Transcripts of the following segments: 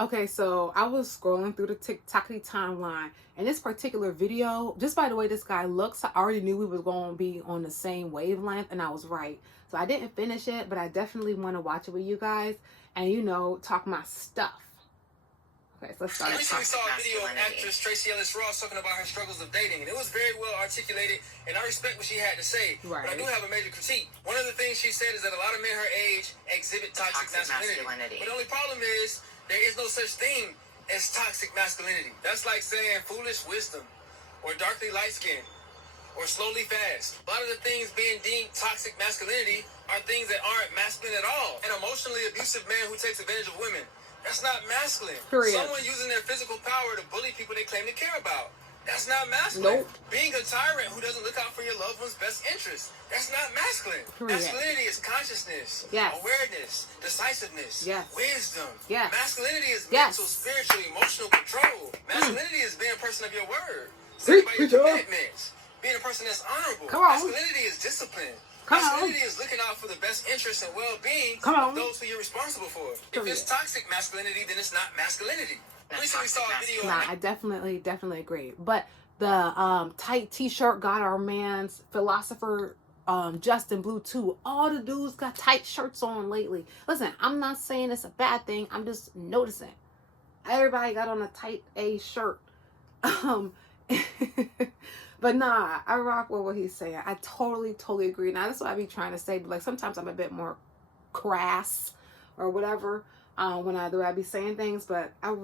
Okay, so I was scrolling through the TikTok timeline, and this particular video, just by the way this guy looks, I already knew we was going to be on the same wavelength, and I was right. So I didn't finish it, but I definitely want to watch it with you guys and, you know, talk my stuff. Okay, so let's start. I recently saw a video of actress Tracee Ellis Ross talking about her struggles of dating, and it was very well articulated, and I respect what she had to say. Right. But I do have a major critique. One of the things she said is that a lot of men her age exhibit toxic masculinity. But the only problem is there is no such thing as toxic masculinity. That's like saying foolish wisdom, or darkly light-skinned, or slowly fast. A lot of the things being deemed toxic masculinity are things that aren't masculine at all. An emotionally abusive man who takes advantage of women, that's not masculine. Period. Someone using their physical power to bully people they claim to care about, that's not masculine. Nope. Being a tyrant who doesn't look out for your loved one's best interest, that's not masculine. Period. Masculinity is consciousness, yes, awareness, decisiveness, yes, wisdom. Yes. Masculinity is yes, mental, spiritual, emotional control. Masculinity is being a person of your word, saved by your commitments, being a person that's honorable. Come on. Masculinity is discipline. Come masculinity on. is looking out for the best interests and well-being of those who you're responsible for. If it's toxic masculinity, then it's not masculinity. Recently saw a video. Nah, I definitely agree. But the tight t-shirt got our man's philosopher Justin Blue too. All the dudes got tight shirts on lately. Listen, I'm not saying it's a bad thing. I'm just noticing. Everybody got on a tight A shirt. But nah, I rock with what he's saying. I totally agree. Now, that's what I be trying to say. But like sometimes I'm a bit more crass or whatever when I be saying things. But I'm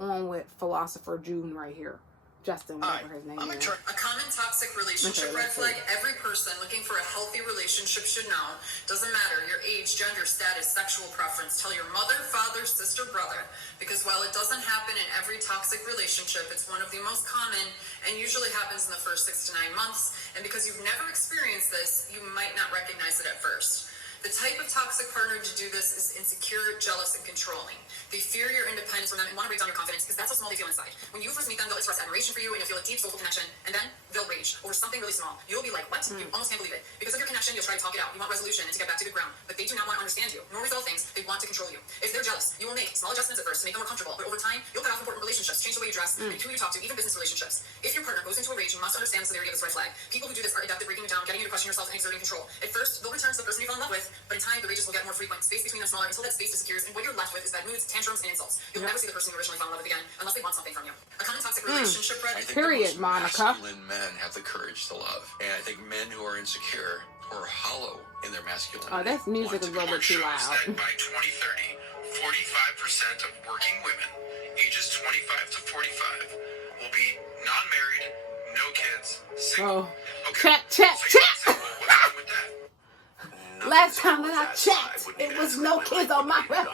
on with philosopher June right here. Justin, whatever his name is. A common toxic relationship red flag every person looking for a healthy relationship should know. Doesn't matter your age, gender, status, sexual preference. Tell your mother, father, sister, brother. Because while it doesn't happen in every toxic relationship, it's one of the most common and usually happens in the first 6 to 9 months. And because you've never experienced this, you might not recognize it at first. The type of toxic partner to do this is insecure, jealous, and controlling. They fear your independence from them and want to break down your confidence because that's how small they feel inside. When you first meet them, they'll express admiration for you and you'll feel a deep soulful connection, and then they'll rage over something really small. You'll be like, what? You almost can't believe it. Because of your connection, you'll try to talk it out. You want resolution and to get back to good ground. But they do not want to understand you, nor resolve things. They want to control you. If they're jealous, you will make small adjustments at first to make them more comfortable, but over time, you'll cut off important relationships, change the way you dress, and who you talk to, even business relationships. If your partner goes into a rage, you must understand the severity of this red flag. People who do this are adept at breaking you down, getting you to question yourself, and exerting control. At first, they'll return to the person you fell in love with, but in time, the rages will get more frequent. Space between them smaller until that space disappears, and what you're left with is bad moods, tantrums, and insults. You'll never see the person you originally fell in love with again, unless they want something from you. A common toxic relationship red. Period, Monica. Masculine men have the courage to love, and I think men who are insecure or hollow in their masculinity. Oh, that's music is a little bit too loud. That by 2030, 45% of working women ages 25 to 45 will be non-married, no kids, single. Oh, Okay. check. So well, what's wrong with that? Last time that I checked, it was no kids on my head.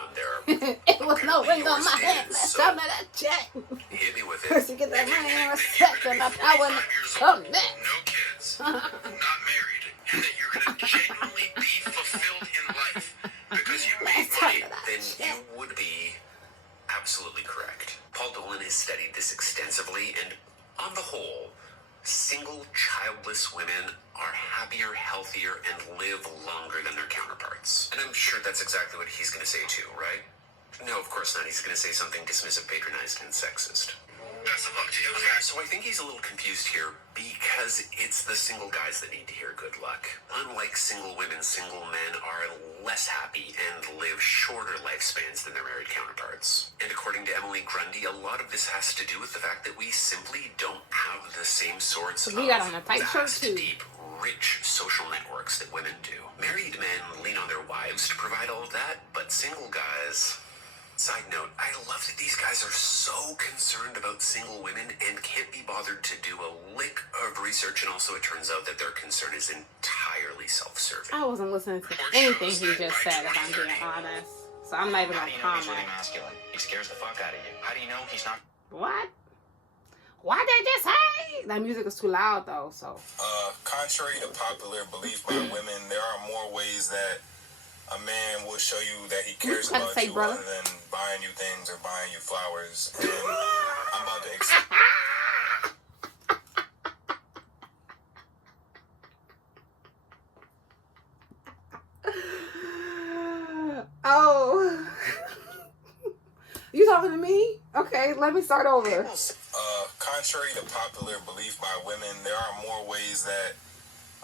It was no ring on my head. Last time that I checked. Hit me with it. First you get that money and respect and my power and come back. No kids, not married, and that you're going to genuinely be fulfilled in life because you made money, then you would be absolutely correct. Paul Dolan has studied this extensively, and on the whole, single, childless women are happier, healthier, and live longer than their counterparts. And I'm sure that's exactly what he's going to say too, right? No, of course not. He's going to say something dismissive, patronizing, and sexist. Best of luck to you. Okay, so I think he's a little confused here because it's the single guys that need to hear good luck. Unlike single women, single men are less happy and live shorter lifespans than their married counterparts. And according to Emily Grundy, a lot of this has to do with the fact that we simply don't have the same sorts of vast, deep, rich social networks that women do. Married men lean on their wives to provide all of that, but single guys... Side note, I love that these guys are so concerned about single women and can't be bothered to do a lick of research, and also it turns out that their concern is entirely self-serving. I wasn't listening to anything he just said, if I'm being honest. So I'm not even going to comment. He's really masculine? He scares the fuck out of you. How do you know he's not... What? What did you say? That music is too loud, though, so... Contrary to popular belief by women, there are more ways that a man will show you that he cares about you rather than buying you things or buying you flowers. And I'm about to You talking to me? Okay, let me start over. Contrary to popular belief by women, there are more ways that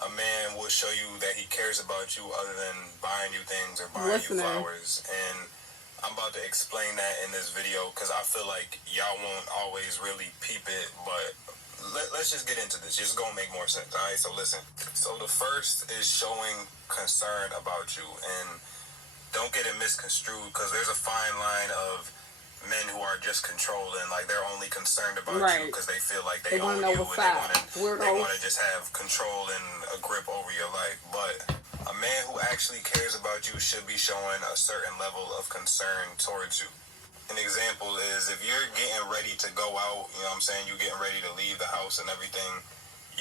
a man will show you that he cares about you other than buying you things or buying you flowers. And I'm about to explain that in this video because I feel like y'all won't always really peep it, but let's just get into this. It's gonna make more sense. All right, so listen. So the first is showing concern about you, and don't get it misconstrued because there's a fine line of men who are just controlling, like they're only concerned about you because they feel like they own you and they want to just have control and a grip over your life. But a man who actually cares about you should be showing a certain level of concern towards you. An example is if you're getting ready to go out, you know what I'm saying, you're getting ready to leave the house and everything,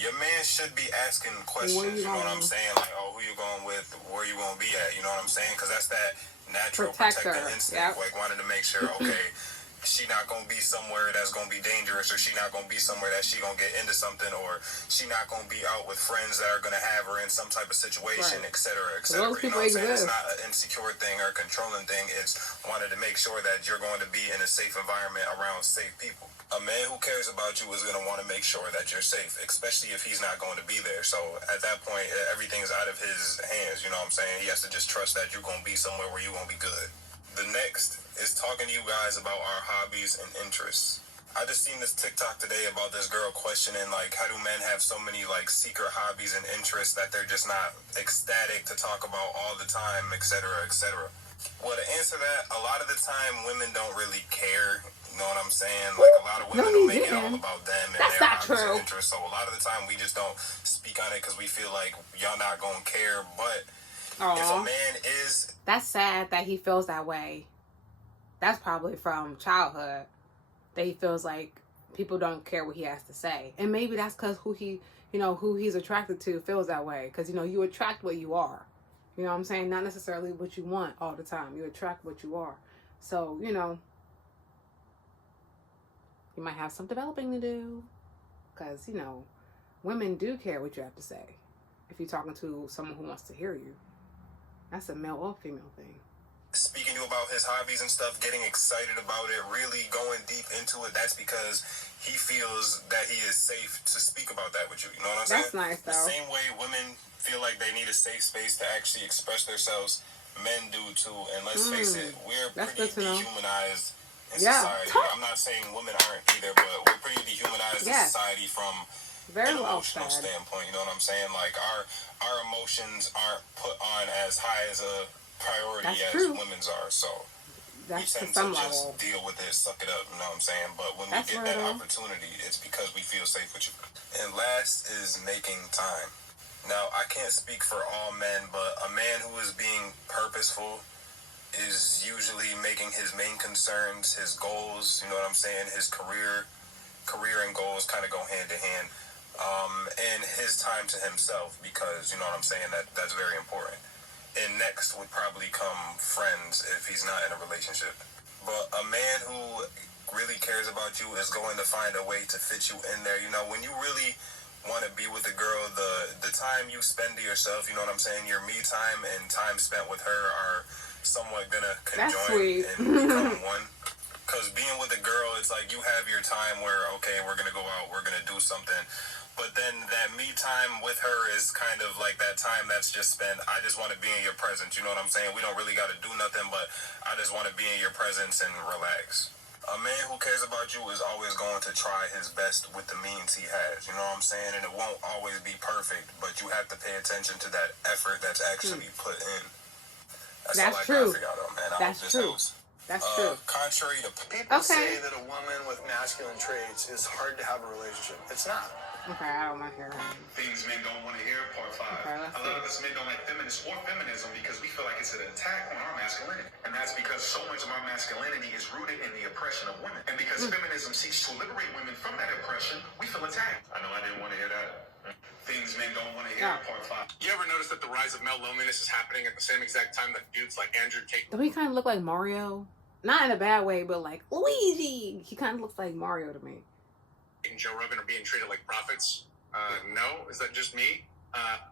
your man should be asking questions, you know what I'm saying, like, oh, who you going with, where you going to be at, you know what I'm saying, because that's that natural protector instinct, like wanted to make sure, okay, she not gonna be somewhere that's gonna be dangerous, or she not gonna be somewhere that she gonna get into something, or she not gonna be out with friends that are gonna have her in some type of situation, etc., etc. You know what I'm saying? It's not an insecure thing or a controlling thing. It's wanted to make sure that you're going to be in a safe environment around safe people. A man who cares about you is going to want to make sure that you're safe, especially if he's not going to be there. So at that point, everything's out of his hands, you know what I'm saying? He has to just trust that you're going to be somewhere where you're going to be good. The next is talking to you guys about our hobbies and interests. I just seen this TikTok today about this girl questioning, like, how do men have so many, like, secret hobbies and interests that they're just not ecstatic to talk about all the time, etc., etc. Well, to answer that, a lot of the time, women don't really care. You know what I'm saying? Like, a lot of women don't make it all about them and their hobbies and interests. So a lot of the time, we just don't speak on it because we feel like y'all not gonna care. But if a man is... That's sad that he feels that way. That's probably from childhood. That he feels like people don't care what he has to say. And maybe that's because who he's attracted to feels that way. Because, you attract what you are. You know what I'm saying? Not necessarily what you want all the time. You attract what you are. So, you might have some developing to do. Because, women do care what you have to say. If you're talking to someone who wants to hear you. That's a male or female thing. Speaking to you about his hobbies and stuff, getting excited about it, really going deep into it, that's because he feels that he is safe to speak about that with you. You know what I'm saying? That's nice, though. The same way women feel like they need a safe space to actually express themselves, men do too. And let's face it, we're pretty dehumanized in society. I'm not saying women aren't either, but we're pretty dehumanized in society from an emotional standpoint. You know what I'm saying? Like, our emotions aren't put on as high as a priority as women's are, so we tend to just deal with it, suck it up, you know what I'm saying? But when we get that opportunity, it's because we feel safe with you. And last is making time. Now, I can't speak for all men, but a man who is being purposeful is usually making his main concerns, his goals, you know what I'm saying, his career and goals kind of go hand to hand, and his time to himself, because, you know what I'm saying, that's very important. And next would probably come friends if he's not in a relationship. But a man who really cares about you is going to find a way to fit you in there. When you really want to be with a girl, the time you spend to yourself, you know what I'm saying, your me time and time spent with her are somewhat going to conjoin and become one. Because being with a girl, it's like you have your time where, okay, we're going to go out, we're going to do something. But then that me time with her is kind of like that time that's just spent, I just want to be in your presence, you know what I'm saying? We don't really got to do nothing, but I just want to be in your presence and relax. A man who cares about you is always going to try his best with the means he has, you know what I'm saying? And it won't always be perfect, but you have to pay attention to that effort that's actually put in. That's all I got for y'all, though, man. I hope this helps. That's true. Contrary to people say that a woman with masculine traits is hard to have a relationship. It's not. Okay, I don't want to hear him. Things men don't want to hear, part 5. Okay, a lot of us men don't like feminists or feminism because we feel like it's an attack on our masculinity. And that's because so much of our masculinity is rooted in the oppression of women. And because feminism seeks to liberate women from that oppression, we feel attacked. I know I didn't want to hear that. Things men don't want to hear, part 5. You ever notice that the rise of male loneliness is happening at the same exact time that dudes like Andrew Tate... Don't he kind of look like Mario? Not in a bad way, but like Luigi. He kind of looks like Mario to me. And Joe Rogan are being treated like prophets? No? Is that just me?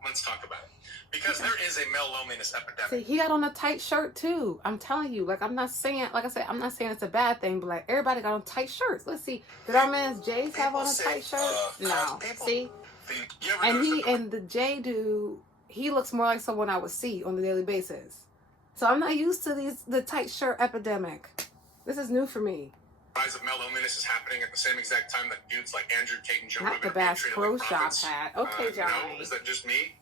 Let's talk about it. Because there is a male loneliness epidemic. See, he got on a tight shirt too. I'm telling you, like, I'm not saying, like I said, I'm not saying it's a bad thing, but like, everybody got on tight shirts. Let's see, did our man's Jays have on a tight shirt? No. See, and the J dude, he looks more like someone I would see on a daily basis. So I'm not used to the tight shirt epidemic. This is new for me. Rise of male loneliness is happening at the same exact time that dudes like Andrew Tate and Joe Not the Rogan are being Bass treated Pro like Shop prophets. hat. Okay, Johnny. No, is that just me?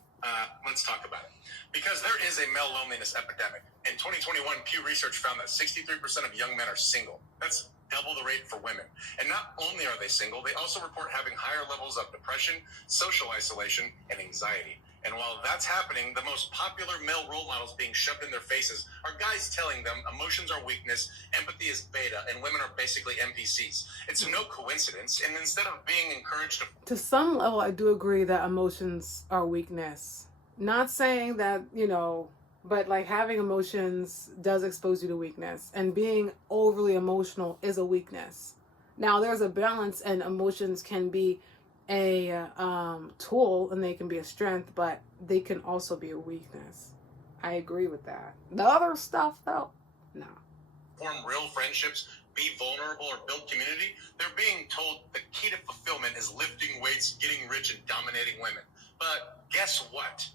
Let's talk about it. Because there is a male loneliness epidemic. In 2021, Pew Research found that 63% of young men are single. That's double the rate for women. And not only are they single, they also report having higher levels of depression, social isolation, and anxiety. And while that's happening, the most popular male role models being shoved in their faces are guys telling them emotions are weakness, empathy is beta, and women are basically NPCs. It's no coincidence. And instead of being encouraged to some level, I do agree that emotions are weakness. Not saying that, you know, but like having emotions does expose you to weakness, and being overly emotional is a weakness. Now, there's a balance, and emotions can be a tool and they can be a strength, but they can also be a weakness. I agree with that. The other stuff, though, no. Form real friendships, be vulnerable, or build community, they're being told the key to fulfillment is lifting weights, getting rich, and dominating women. But guess what?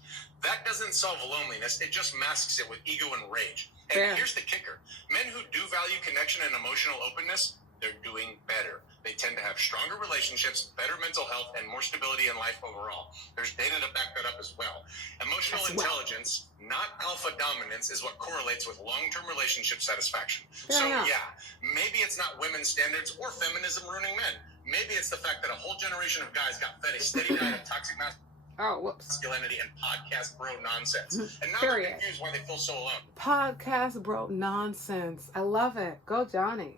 That doesn't solve loneliness. It just masks it with ego and rage. And here's the kicker. Men who do value connection and emotional openness, they're doing better. They tend to have stronger relationships, better mental health, and more stability in life overall. There's data to back that up as well. Emotional intelligence, not alpha dominance, is what correlates with long-term relationship satisfaction. Maybe it's not women's standards or feminism ruining men. Maybe it's the fact that a whole generation of guys got fed a steady diet of toxic masculinity and podcast bro nonsense. And now they're confused why they feel so alone. Podcast bro nonsense. I love it. Go, Johnny.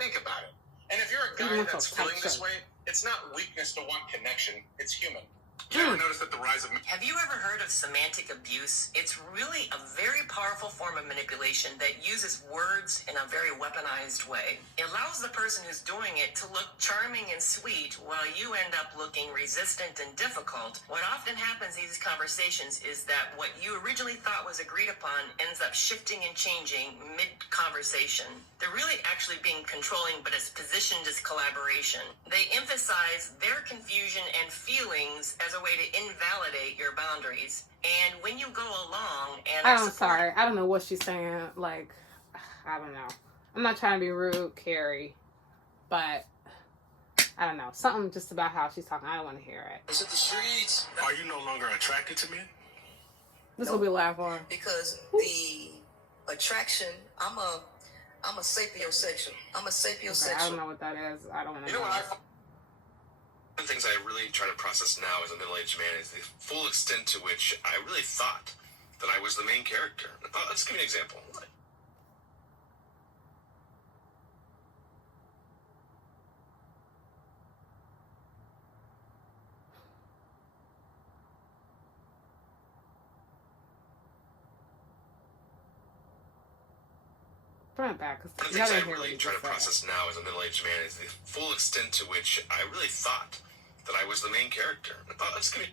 Think about it. And if you're a guy that's feeling this way, it's not weakness to want connection. It's human. You ever notice that the rise of... Have you ever heard of semantic abuse? It's really a very powerful form of manipulation that uses words in a very weaponized way. It allows the person who's doing it to look charming and sweet while you end up looking resistant and difficult. What often happens in these conversations is that what you originally thought was agreed upon ends up shifting and changing mid-conversation. They're really actually being controlling, but it's positioned as collaboration. They emphasize their confusion and feelings as a way to invalidate your boundaries. And when you go along and I'm sorry, I don't know what she's saying. Like, I don't know. I'm not trying to be rude, Carrie, but I don't know. Something just about how she's talking. I don't want to hear it. Is it the streets? Are you no longer attracted to me? This will be laugh on. Because the attraction, I'm a sapiosexual. I'm a sapiosexual. Okay, I don't know what that is. I don't want to know. One of the things I really try to process now as a middle-aged man is the full extent to which I really thought that I was the main character. Let's give you an example. Bring it back. One of the things I really try to process now as a middle-aged man is the full extent to which I really thought that I was the main character. Let's give you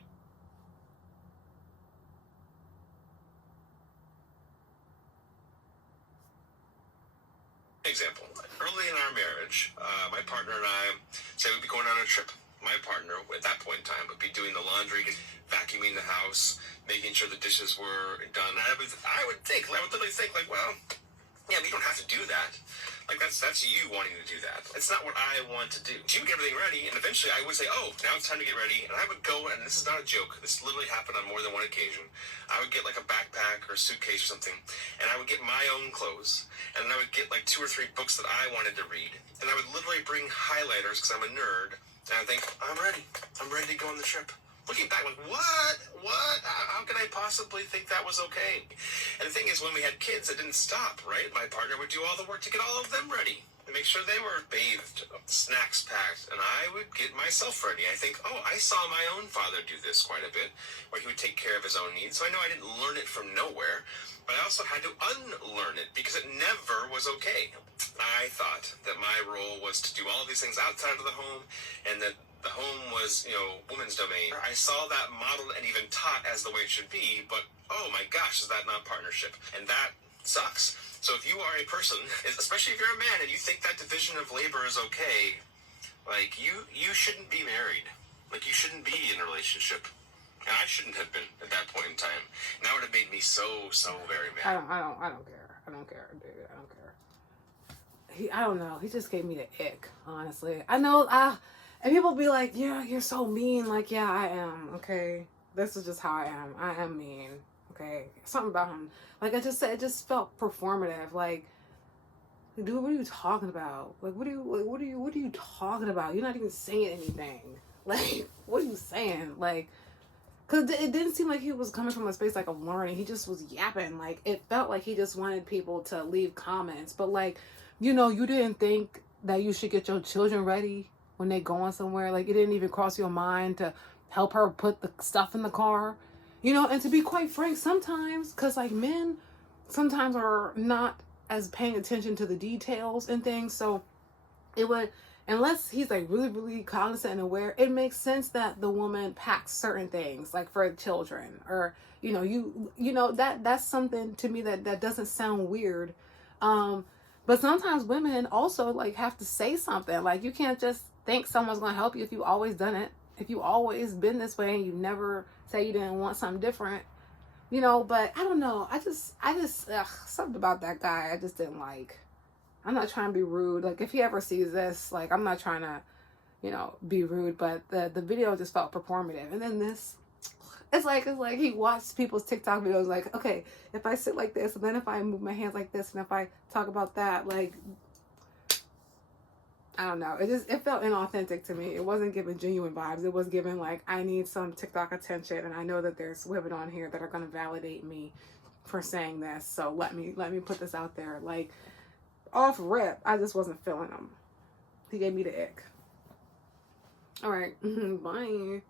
an example. Early in our marriage, my partner and I said we'd be going on a trip. My partner, at that point in time, would be doing the laundry, vacuuming the house, making sure the dishes were done. I would literally think, like, well, yeah, but you don't have to do that. Like, that's you wanting to do that. It's not what I want to do. She would get everything ready, and eventually I would say, oh, now it's time to get ready. And I would go, and this is not a joke. This literally happened on more than one occasion. I would get, like, a backpack or a suitcase or something, and I would get my own clothes. And then I would get, like, 2 or 3 books that I wanted to read. And I would literally bring highlighters, because I'm a nerd. And I would think, I'm ready. I'm ready to go on the trip. Looking back, like, what? How could I possibly think that was okay? And the thing is, when we had kids, it didn't stop, right? My partner would do all the work to get all of them ready, and make sure they were bathed, snacks packed, and I would get myself ready. I think, oh, I saw my own father do this quite a bit, where he would take care of his own needs. So I know I didn't learn it from nowhere, but I also had to unlearn it, because it never was okay. I thought that my role was to do all these things outside of the home, and that the home was, woman's domain. I saw that modeled and even taught as the way it should be, but oh my gosh, is that not partnership? And that sucks. So if you are a person, especially if you're a man and you think that division of labor is okay, like you shouldn't be married. Like you shouldn't be in a relationship. And I shouldn't have been at that point in time. That would have made me so very mad. I don't care. I don't care, dude. I don't care. I don't know. He just gave me the ick, honestly. I know, and people be like, yeah, you're so mean. Like, yeah, I am, okay? This is just how I am. I am mean, okay? Something about him. Like I just said, it just felt performative. Like, dude, what are you talking about? Like, what are you talking about? You're not even saying anything. Like, what are you saying? Like, because it didn't seem like he was coming from a space like of learning. He just was yapping. Like, it felt like he just wanted people to leave comments. But like, you didn't think that you should get your children ready when they going somewhere. Like, it didn't even cross your mind to help her put the stuff in the car. And to be quite frank, sometimes, because like men sometimes are not as paying attention to the details and things. So it would, unless he's like really, really cognizant and aware, it makes sense that the woman packs certain things like for children, or, that's something to me that doesn't sound weird. But sometimes women also like have to say something. Like, you can't just think someone's going to help you if you've always done it. If you always been this way and you never say you didn't want something different, but I don't know. I just something about that guy I just didn't like. I'm not trying to be rude. Like, if he ever sees this, like, I'm not trying to, be rude, but the video just felt performative. And then this, it's like he watched people's TikTok videos, like, okay, if I sit like this, and then if I move my hands like this, and if I talk about that, like, I don't know. It felt inauthentic to me. It wasn't giving genuine vibes. It was giving like, I need some TikTok attention, and I know that there's women on here that are going to validate me for saying this. So let me put this out there. Like, off rip, I just wasn't feeling him. He gave me the ick. All right. Bye.